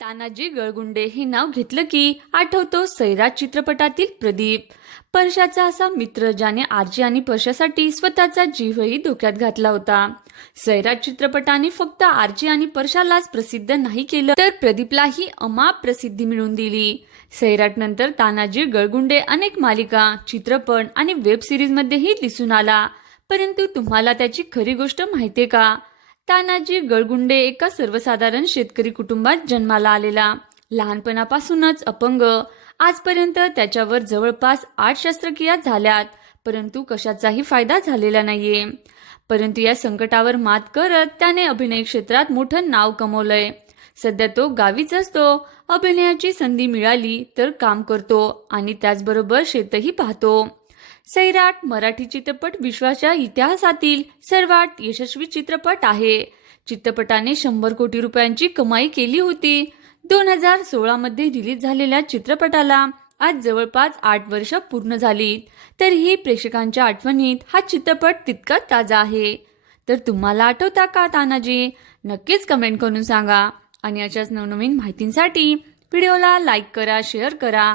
तानाजी गळगुंडे हे नाव घेतलं की आठवतो सैराट चित्रपटातील प्रदीप. परशाचा असा मित्र ज्याने आरजी आणि परशासाठी स्वतःचा जीवही धोक्यात घातला होता. सैराट चित्रपटाने फक्त आरजी आणि परशालाच प्रसिद्ध नाही केलं तर प्रदीपलाही अमाप प्रसिद्धी मिळवून दिली. सैराट नंतर तानाजी गळगुंडे अनेक मालिका चित्रपट आणि वेब सिरीज मध्येही दिसून आला. परंतु तुम्हाला त्याची खरी गोष्ट माहितीये का? तानाजी गळगुंडे एका सर्वसाधारण शेतकरी कुटुंबात जन्माला आलेला. लहानपणापासूनच अपंग. आजपर्यंत त्याच्यावर जवळपास आठ शस्त्रक्रिया झाल्यात परंतु कशाचाही फायदा झालेला नाहीये. परंतु या संकटावर मात करत त्याने अभिनय क्षेत्रात मोठं नाव कमवलंय. सध्या तो गावीच असतो. अभिनयाची संधी मिळाली तर काम करतो आणि त्याचबरोबर शेतही पाहतो. सैराट मराठी चित्रपट विश्वाच्या इतिहासातील सर्वात यशस्वी चित्रपट आहे. चित्रपटाने शंभर कोटी रुपयांची कमाई केली होती. दोन हजार सोळा मध्ये रिलीज झालेल्या चित्रपटाला आज जवळपास आठ वर्ष पूर्ण झाली तरीही प्रेक्षकांच्या आठवणीत हा चित्रपट तितकाच ताजा आहे. तर तुम्हाला आठवता का तानाजी? नक्कीच कमेंट करून सांगा. आणि अशाच नवनवीन माहितींसाठी व्हिडिओला लाईक करा शेअर करा.